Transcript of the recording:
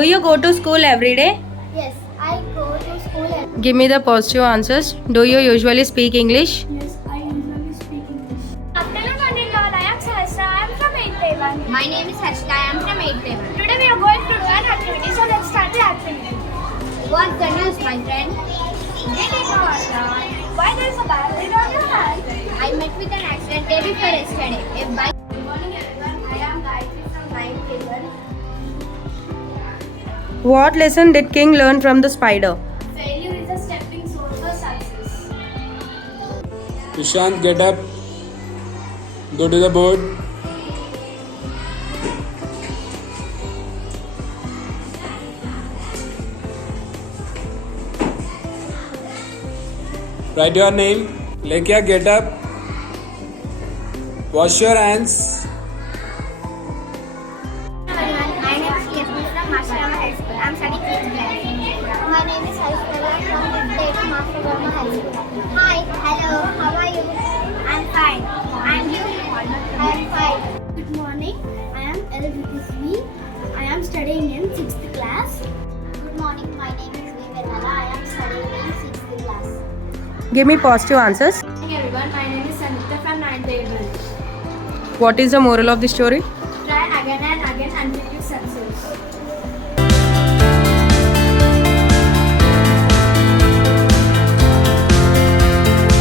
Do you go to school every day? Yes, I go to school every Give me the positive answers. Do you usually speak English? Yes, I usually speak English. Afternoon, morning, all. I am Sahasra. I am from 8th Level. My name is Harshita. I am from 8th level. Today we are going to do an activity. So let's start the activity. What's the news, my friend? It is now Asha. Why there is a battery on your hand? I met with an accident day before yesterday. A bike. Good morning, everyone. I am Gayatri from 9th Level. What lesson did King learn from the spider? Failure is a stepping stone for success. Prashant, get up. Go to the board. Write your name. Lekya, get up. Wash your hands. My name is Yasmin from Masharama High School. I am studying 5th class. My name is Harshita from 5th Master Brahma High School. Hi, hello, how are you? I'm fine. And you? I am fine. Good morning. I am L. I am studying in 6th class. Good morning, my name is Vivenala. I am studying in 6th class. Give me positive answers. Good morning, everyone. My name is Sanita from 9th Level. What is the moral of the story? Try again and again until you succeed.